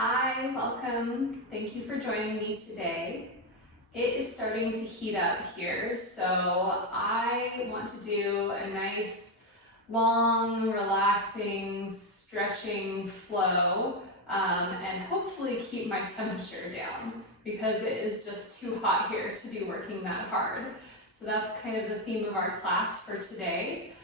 Hi, welcome. Thank you for joining me today. It is starting to heat up here, so I want to do a nice, long, relaxing, stretching flow and hopefully keep my temperature down because it is just too hot here to be working that hard. So that's kind of the theme of our class for today.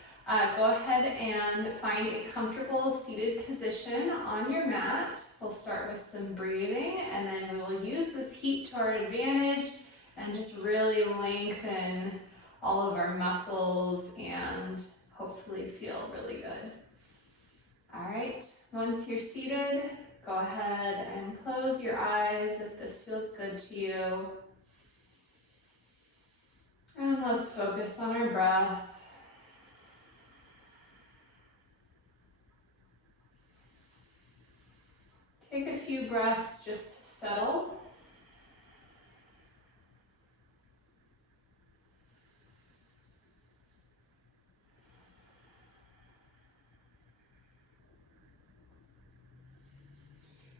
Go ahead and find a comfortable seated position on your mat. We'll start with some breathing and then we will use this heat to our advantage and just really lengthen all of our muscles and hopefully feel really good. All right, once you're seated, go ahead and close your eyes if this feels good to you. And let's focus on our breath. Take a few breaths just to settle.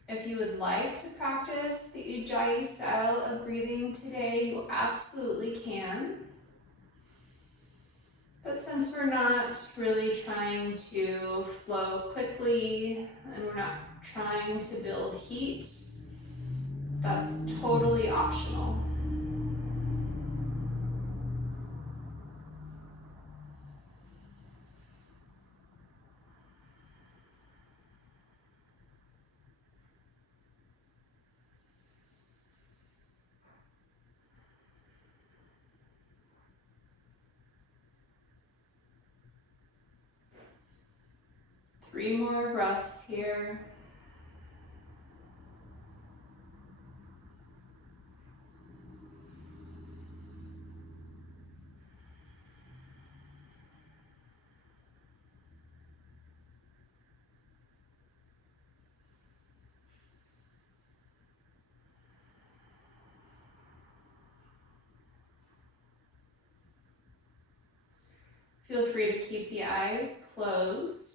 If you would like to practice the Ujjayi style of breathing today, you absolutely can. But since we're not really trying to flow quickly and we're not trying to build heat, that's totally optional. Three more breaths here. Feel free to keep the eyes closed.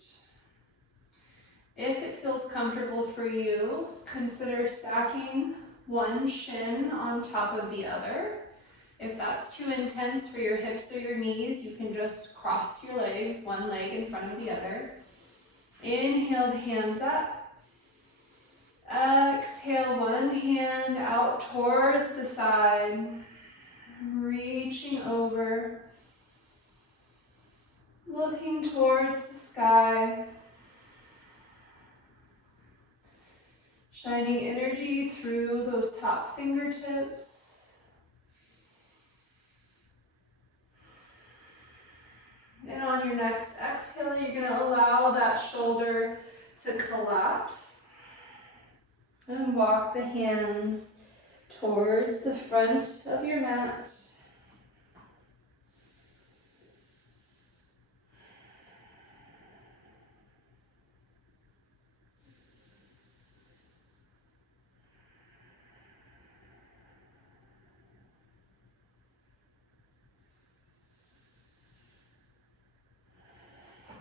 If it feels comfortable for you, consider stacking one shin on top of the other. If that's too intense for your hips or your knees, you can just cross your legs, one leg in front of the other. Inhale, hands up. Exhale, one hand out towards the side, reaching over, looking towards the sky. Shining energy through those top fingertips. And on your next exhale, you're going to allow that shoulder to collapse. And walk the hands towards the front of your mat.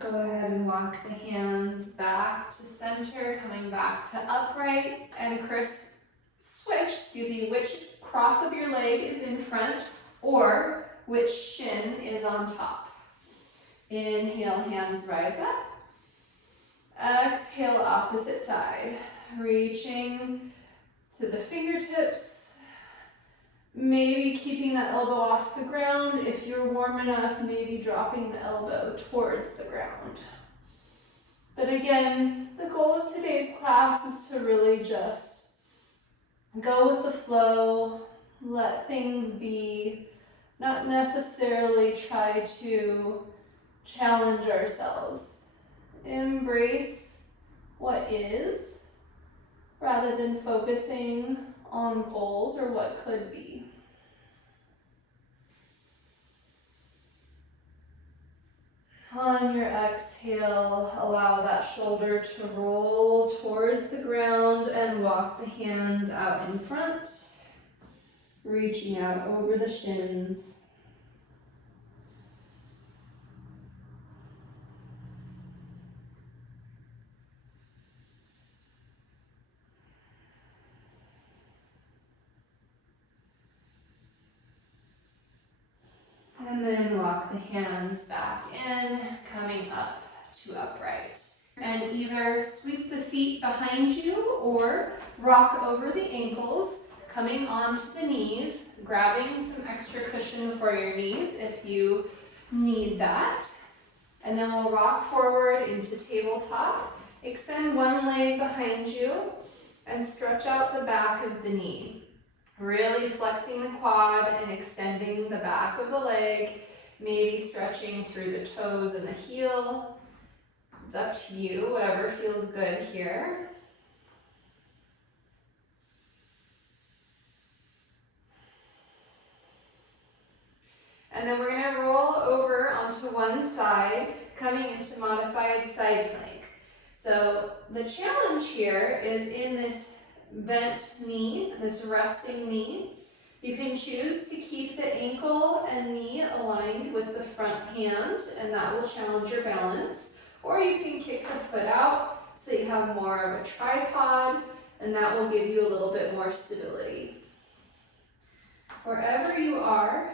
Go ahead and walk the hands back to center, coming back to upright, and switch, which cross of your leg is in front or which shin is on top. Inhale, hands rise up. Exhale, opposite side. Reaching to the fingertips. Maybe keeping that elbow off the ground. If you're warm enough, maybe dropping the elbow towards the ground. But again, the goal of today's class is to really just go with the flow, let things be, not necessarily try to challenge ourselves. Embrace what is, rather than focusing on goals or what could be. On your exhale, allow that shoulder to roll towards the ground and walk the hands out in front, reaching out over the shins. hands back in, coming up to upright. And either sweep the feet behind you or rock over the ankles, coming onto the knees, grabbing some extra cushion for your knees if you need that. And then we'll rock forward into tabletop. Extend one leg behind you and stretch out the back of the knee. Really flexing the quad and extending the back of the leg, maybe stretching through the toes and the heel. It's up to you, whatever feels good here. And then we're going to roll over onto one side, coming into modified side plank. So the challenge here is in this bent knee, this resting knee. You can choose to keep the ankle and knee aligned with the front hand, and that will challenge your balance. Or you can kick the foot out so you have more of a tripod, and that will give you a little bit more stability. Wherever you are,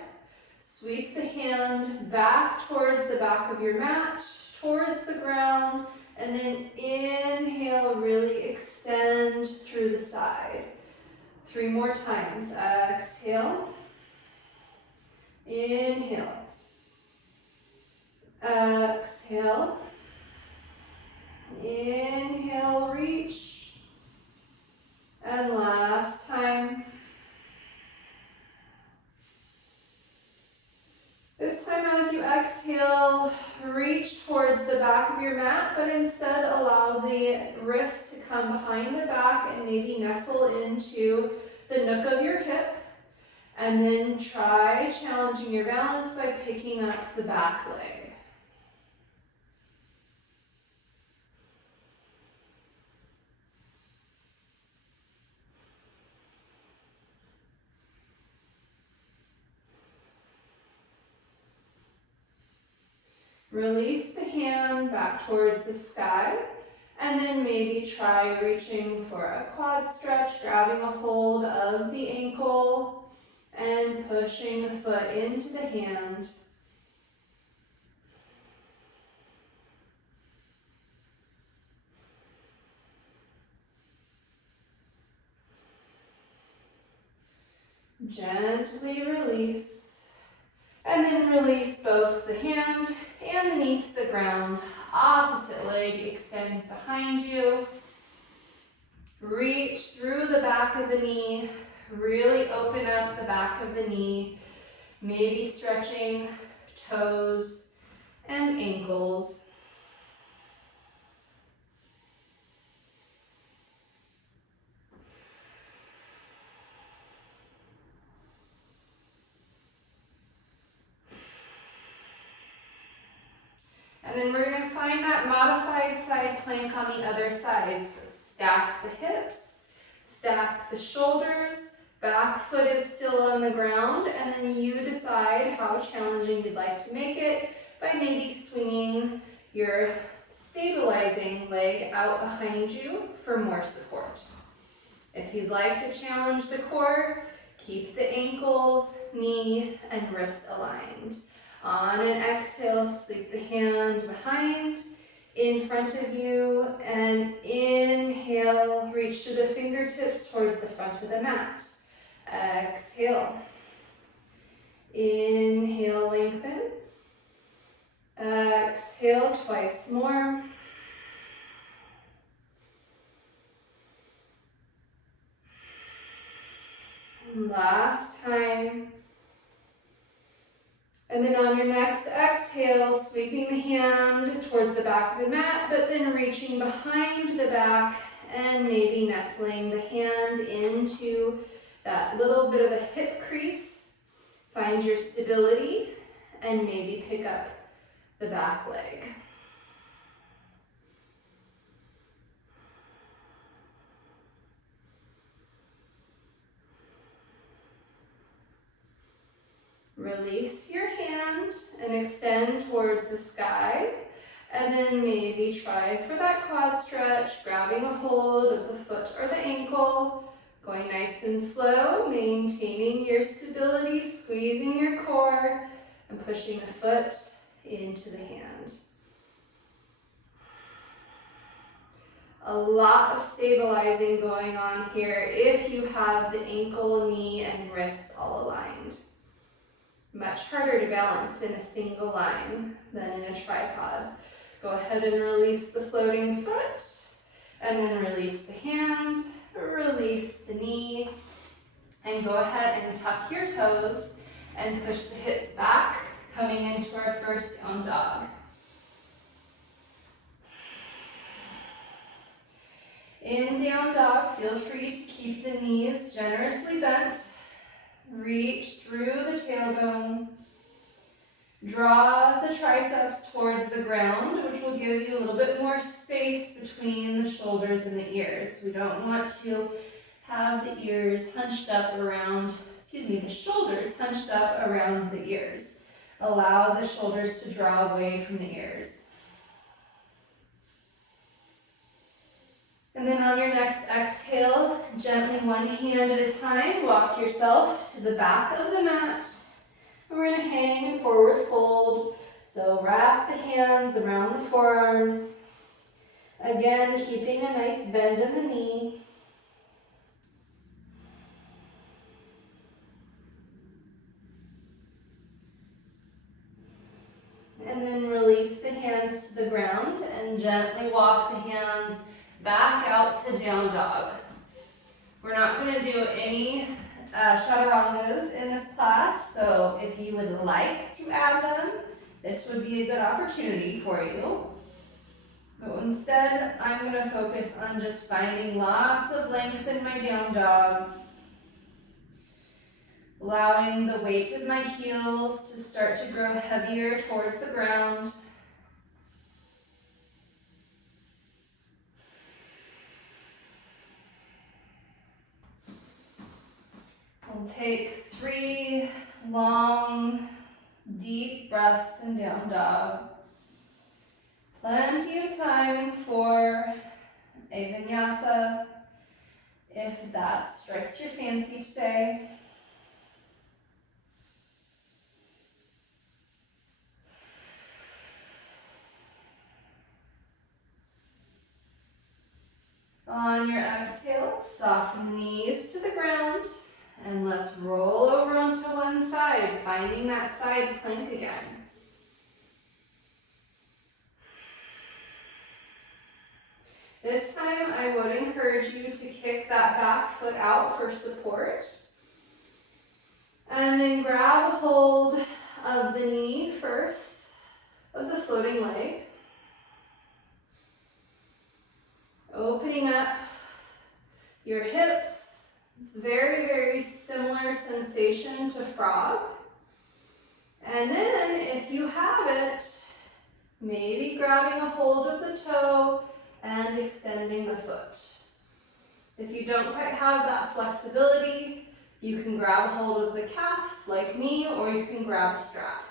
sweep the hand back towards the back of your mat, towards the ground, and then inhale, really extend through the side. 3 more times. Exhale. Inhale. Exhale. Inhale, reach. And last time. This time as you exhale, reach towards the back of your mat, but instead allow the wrist to come behind the back and maybe nestle into the nook of your hip. And then try challenging your balance by picking up the back leg. Release the hand back towards the sky, and then maybe try reaching for a quad stretch, grabbing a hold of the ankle and pushing the foot into the hand. Gently release, and then release both the hand and the knee to the ground. Opposite leg extends behind you. Reach through the back of the knee. Really open up the back of the knee. Maybe stretching toes and ankles. And then we're going to find that modified side plank on the other side. So stack the hips, stack the shoulders, back foot is still on the ground, and then you decide how challenging you'd like to make it by maybe swinging your stabilizing leg out behind you for more support. If you'd like to challenge the core, keep the ankles, knee, and wrist aligned. On an exhale, sweep the hand behind, in front of you, and inhale, reach to the fingertips towards the front of the mat. Exhale. Inhale, lengthen. Exhale, twice more. Last time. And then on your next exhale, sweeping the hand towards the back of the mat, but then reaching behind the back and maybe nestling the hand into that little bit of a hip crease. Find your stability and maybe pick up the back leg. Release your hand and extend towards the sky, and then maybe try for that quad stretch, grabbing a hold of the foot or the ankle, going nice and slow, maintaining your stability, squeezing your core, and pushing the foot into the hand. A lot of stabilizing going on here if you have the ankle, knee, and wrist all aligned. Much harder to balance in a single line than in a tripod. Go ahead and release the floating foot, and then release the hand, release the knee, and go ahead and tuck your toes and push the hips back, coming into our first down dog. In down dog, feel free to keep the knees generously bent. Reach through the tailbone. Draw the triceps towards the ground, which will give you a little bit more space between the shoulders and the ears. We don't want to have the ears hunched up around, the shoulders hunched up around the ears. Allow the shoulders to draw away from the ears. And then on your next exhale, gently one hand at a time, walk yourself to the back of the mat. And we're going to hang in forward fold. So wrap the hands around the forearms. Again, keeping a nice bend in the knee. And then release the hands to the ground and gently walk the hands back out to down dog. We're not going to do any chaturangas in this class, so if you would like to add them, this would be a good opportunity for you. But instead, I'm going to focus on just finding lots of length in my down dog. Allowing the weight of my heels to start to grow heavier towards the ground. We'll take 3 long, deep breaths in down dog. Plenty of time for a vinyasa if that strikes your fancy today. On your exhale, soften the knees to the ground, and let's roll over onto one side, finding that side plank again. This time, I would encourage you to kick that back foot out for support, and then grab hold of the knee first, of the floating leg. Opening up your hips. It's very, very similar sensation to frog. And then if you have it, maybe grabbing a hold of the toe and extending the foot. If you don't quite have that flexibility, you can grab a hold of the calf like me, or you can grab a strap.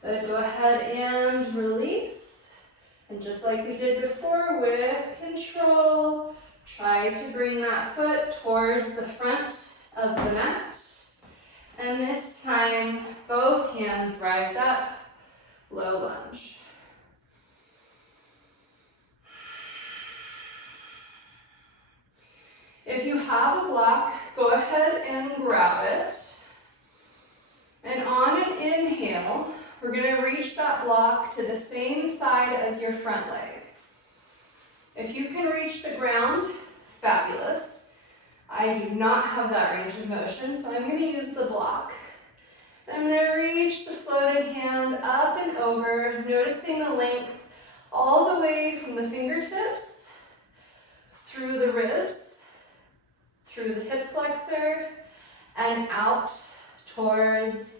But go ahead and release. And just like we did before, with control, try to bring that foot towards the front of the mat. And this time, both hands rise up, low lunge. If you have a block, go ahead and grab it. And on an inhale, we're going to reach that block to the same side as your front leg. If you can reach the ground, fabulous. I do not have that range of motion, so I'm going to use the block. I'm going to reach the floating hand up and over, noticing the length all the way from the fingertips, through the ribs, through the hip flexor, and out towards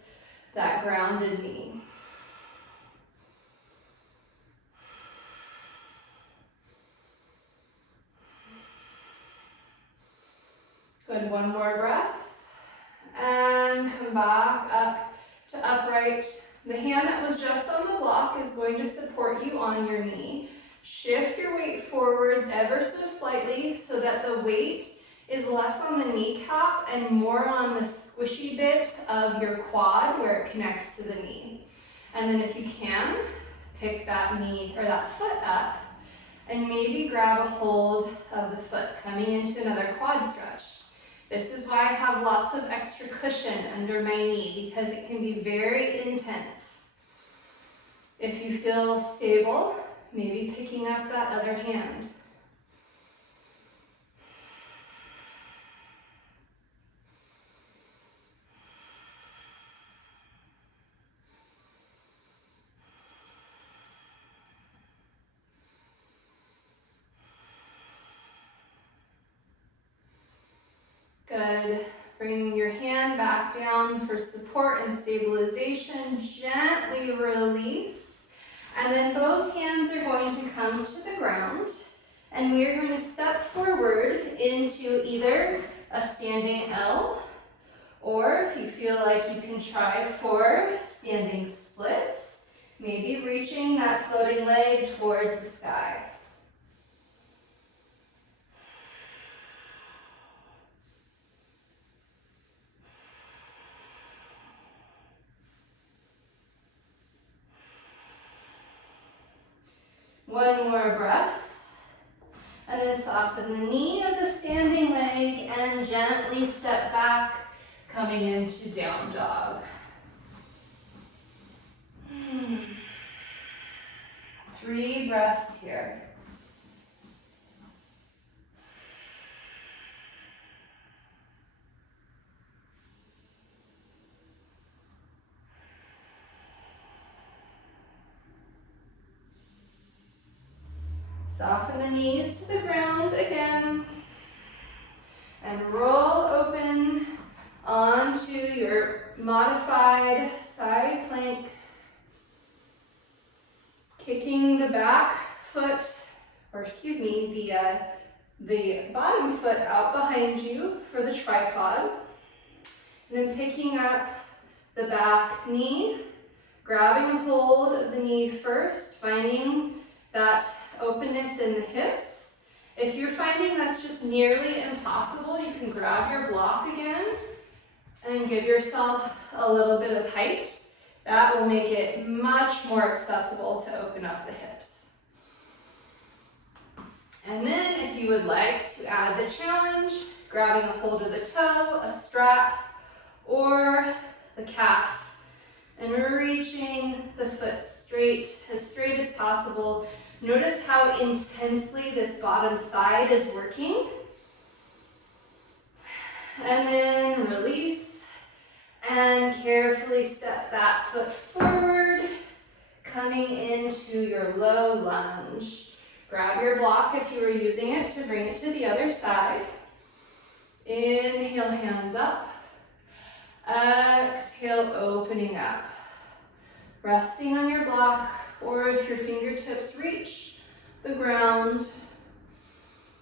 that grounded knee. Good, one more breath. And come back up to upright. The hand that was just on the block is going to support you on your knee. Shift your weight forward ever so slightly so that the weight is less on the kneecap and more on the squishy bit of your quad where it connects to the knee. And then if you can, pick that knee or that foot up and maybe grab a hold of the foot coming into another quad stretch. This is why I have lots of extra cushion under my knee because it can be very intense. If you feel stable, maybe picking up that other hand. Good. Bring your hand back down for support and stabilization. Gently release. And then both hands are going to come to the ground. And we are going to step forward into either a standing L, or if you feel like you can try for standing splits, maybe reaching that floating leg towards the sky. One more breath. And then soften the knee of the standing leg and gently step back, coming into down dog. 3 breaths here. Soften the knees to the ground again. And roll open onto your modified side plank. Kicking the back foot, or excuse me, the bottom foot out behind you for the tripod. And then picking up the back knee, grabbing a hold of the knee first, finding that openness in the hips. If you're finding that's just nearly impossible, you can grab your block again and give yourself a little bit of height. That will make it much more accessible to open up the hips. And then if you would like to add the challenge, grabbing a hold of the toe, a strap, or the calf, and reaching the foot as straight as possible. Notice how intensely this bottom side is working. And then release and carefully step that foot forward, coming into your low lunge. Grab your block if you were using it to bring it to the other side. Inhale, hands up. Exhale, opening up. Resting on your block, or if your fingertips reach the ground,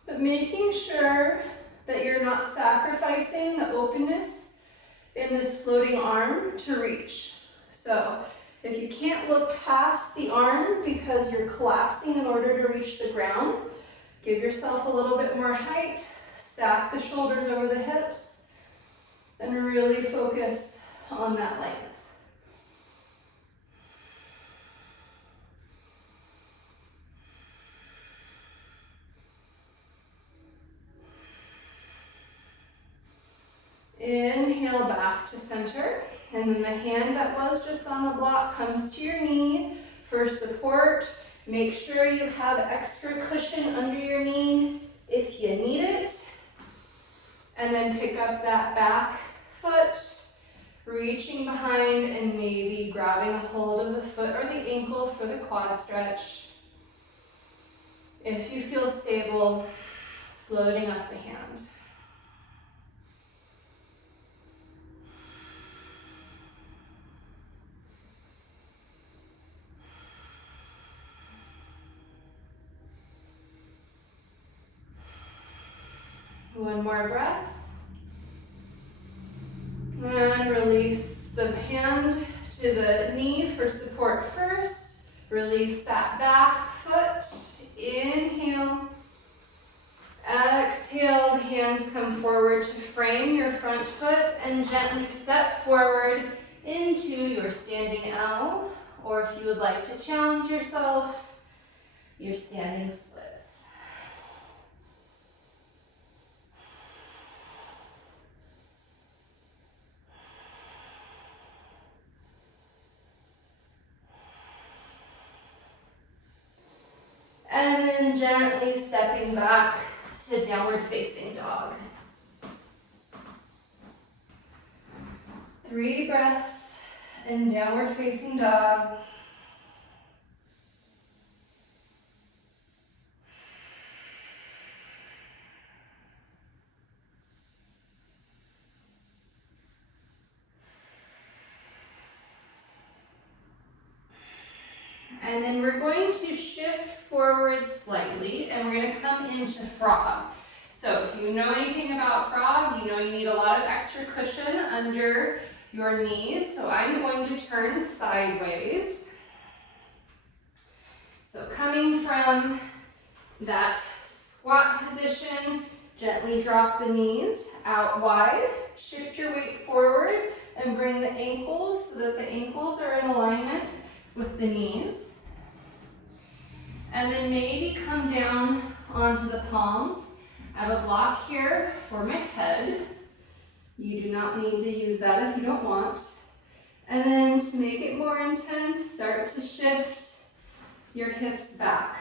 but making sure that you're not sacrificing the openness in this floating arm to reach. So if you can't look past the arm because you're collapsing in order to reach the ground, give yourself a little bit more height, stack the shoulders over the hips, and really focus on that length. Inhale back to center, and then the hand that was just on the block comes to your knee for support. Make sure you have extra cushion under your knee if you need it. And then pick up that back foot, reaching behind and maybe grabbing a hold of the foot or the ankle for the quad stretch. If you feel stable, floating up the hand. One more breath. And release the hand to the knee for support first. Release that back foot. Inhale. Exhale, the hands come forward to frame your front foot and gently step forward into your standing L, or if you would like to challenge yourself, your standing splits. And then gently stepping back to downward facing dog. 3 breaths in downward facing dog. And then we're going to shift forward slightly and we're going to come into frog. So if you know anything about frog, you know you need a lot of extra cushion under your knees. So I'm going to turn sideways. So coming from that squat position, gently drop the knees out wide, shift your weight forward and bring the ankles so that the ankles are in alignment with the knees. And then maybe come down onto the palms. I have a block here for my head. You do not need to use that if you don't want. And then to make it more intense, start to shift your hips back.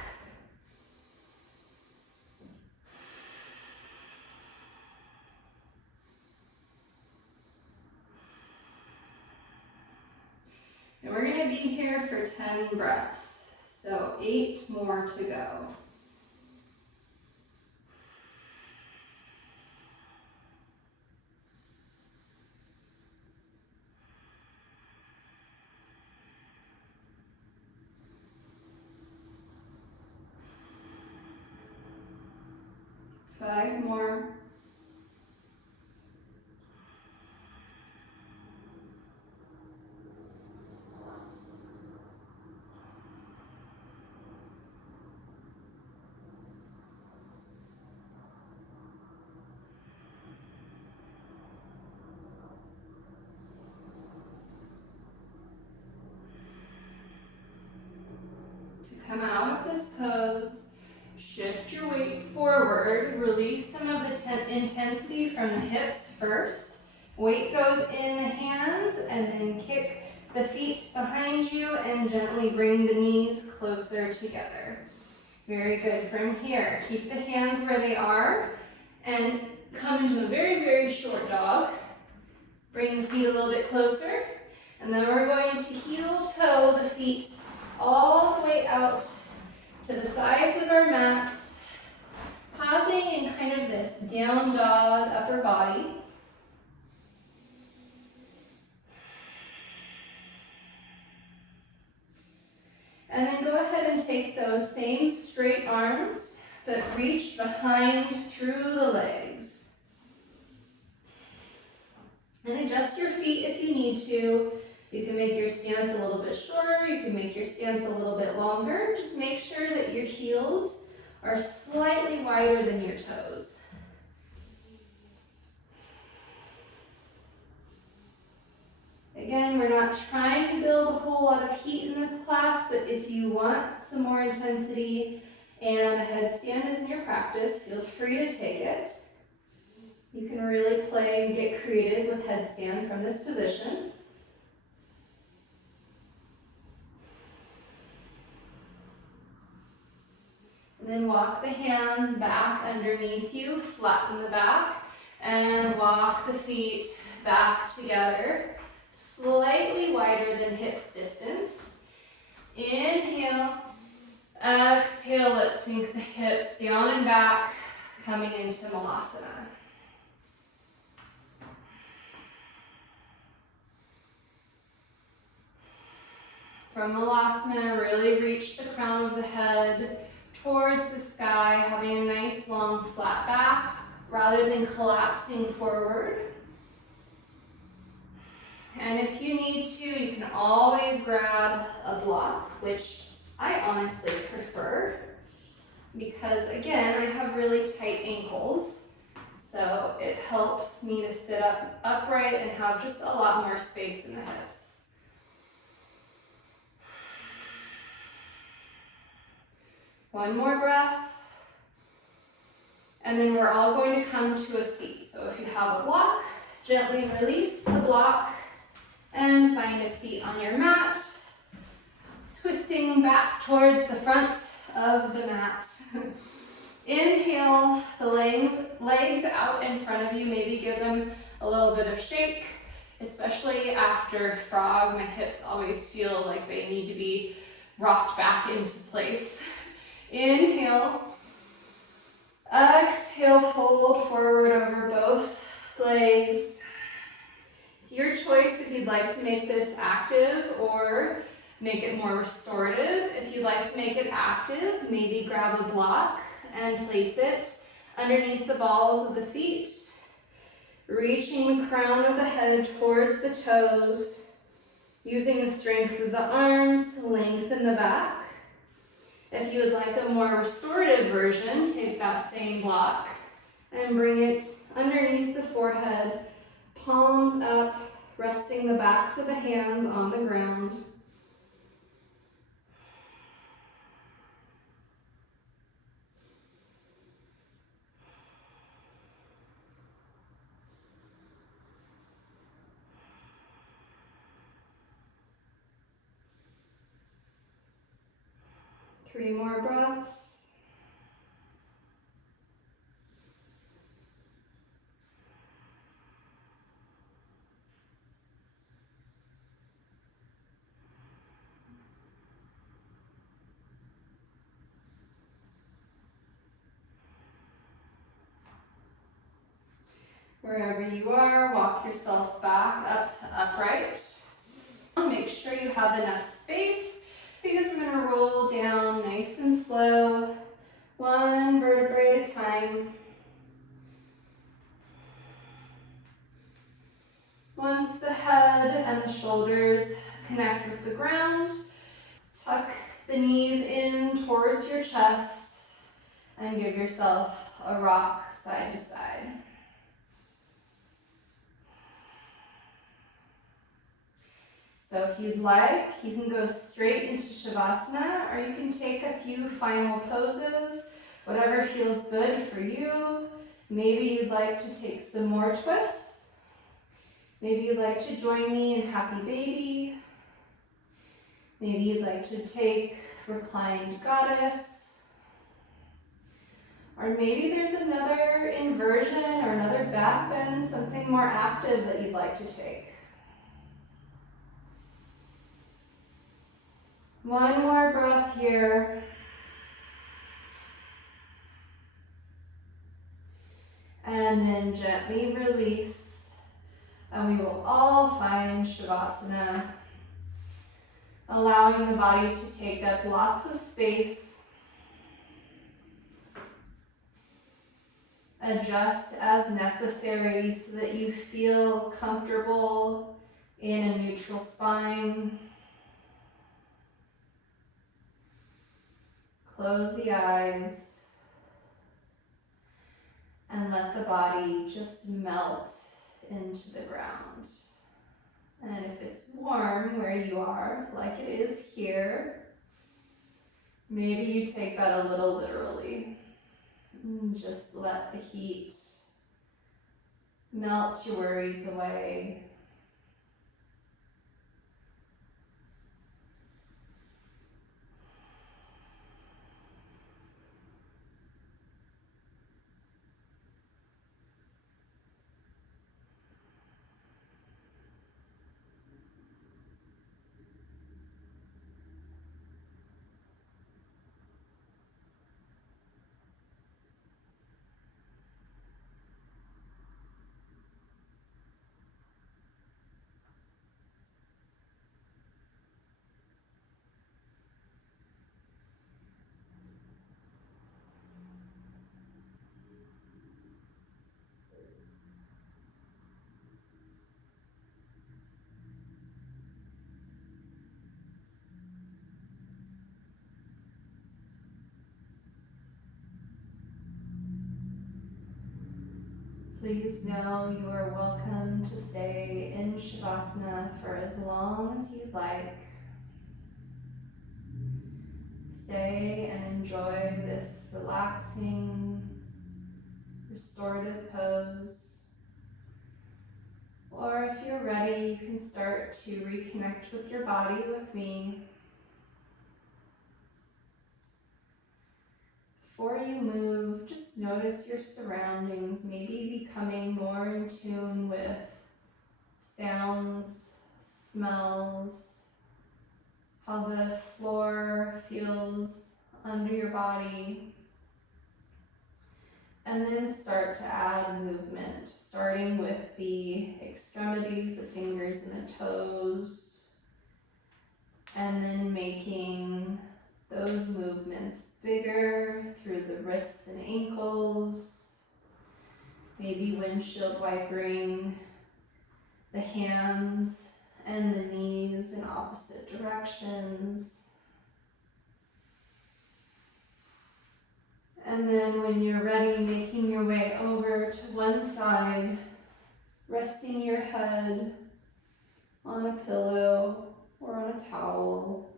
And we're going to be here for 10 breaths. So 8 more to go. Five more. Come out of this pose, shift your weight forward, release some of the intensity from the hips first. Weight goes in the hands and then kick the feet behind you and gently bring the knees closer together. Very good. From here, keep the hands where they are and come into a very, very short dog. Bring the feet a little bit closer and then we're going to heel toe the feet all the way out to the sides of our mats, pausing in kind of this down dog upper body. And then go ahead and take those same straight arms, but reach behind through the legs. And adjust your feet if you need to. You can make your stance a little bit shorter, you can make your stance a little bit longer. Just make sure that your heels are slightly wider than your toes. Again, we're not trying to build a whole lot of heat in this class, but if you want some more intensity and a headstand is in your practice, feel free to take it. You can really play and get creative with headstand from this position. And then walk the hands back underneath you, flatten the back, and walk the feet back together, slightly wider than hips distance. Inhale, exhale, let's sink the hips down and back, coming into Malasana. From Malasana, really reach the crown of the head towards the sky, having a nice long flat back rather than collapsing forward. And if you need to, you can always grab a block, which I honestly prefer. because again, I have really tight ankles. So it helps me to sit up upright and have just a lot more space in the hips. One more breath. And then we're all going to come to a seat. So if you have a block, gently release the block and find a seat on your mat, twisting back towards the front of the mat. Inhale the legs out in front of you. Maybe give them a little bit of shake, especially after frog. My hips always feel like they need to be rocked back into place. Inhale. Exhale, fold forward over both legs. It's your choice if you'd like to make this active or make it more restorative. If you'd like to make it active, maybe grab a block and place it underneath the balls of the feet, reaching the crown of the head towards the toes, using the strength of the arms to lengthen the back. If you would like a more restorative version, take that same block and bring it underneath the forehead, palms up, resting the backs of the hands on the ground. Three more breaths. Wherever you are, walk yourself back up to upright. Make sure you have enough space because we're going to roll down nice and slow, one vertebrae at a time. Once the head and the shoulders connect with the ground, tuck the knees in towards your chest and give yourself a rock side to side. So if you'd like, you can go straight into Shavasana, or you can take a few final poses, whatever feels good for you. Maybe you'd like to take some more twists. Maybe you'd like to join me in Happy Baby. Maybe you'd like to take Reclined Goddess. Or maybe there's another inversion or another back bend, something more active that you'd like to take. One more breath here. And then gently release. And we will all find Shavasana, allowing the body to take up lots of space. Adjust as necessary so that you feel comfortable in a neutral spine. Close the eyes and let the body just melt into the ground. And if it's warm where you are, like it is here, maybe you take that a little literally. And just let the heat melt your worries away. Please know you are welcome to stay in Shavasana for as long as you'd like. Stay and enjoy this relaxing, restorative pose. Or if you're ready, you can start to reconnect with your body with me. Before you move, just notice your surroundings, maybe becoming more in tune with sounds, smells, how the floor feels under your body. And then start to add movement, starting with the extremities, the fingers and the toes, and then making those movements bigger through the wrists and ankles, maybe windshield wipering the hands and the knees in opposite directions. And then when you're ready, making your way over to one side, resting your head on a pillow or on a towel.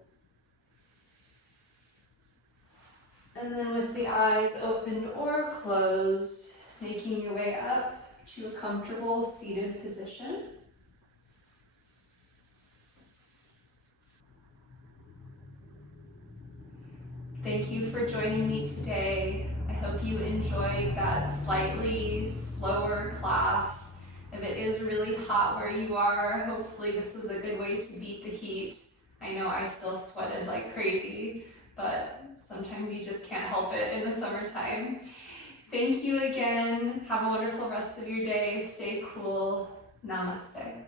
And then with the eyes opened or closed, making your way up to a comfortable seated position. Thank you for joining me today. I hope you enjoyed that slightly slower class. If it is really hot where you are, hopefully this was a good way to beat the heat. I know I still sweated like crazy, but sometimes you just can't help it in the summertime. Thank you again. Have a wonderful rest of your day. Stay cool. Namaste.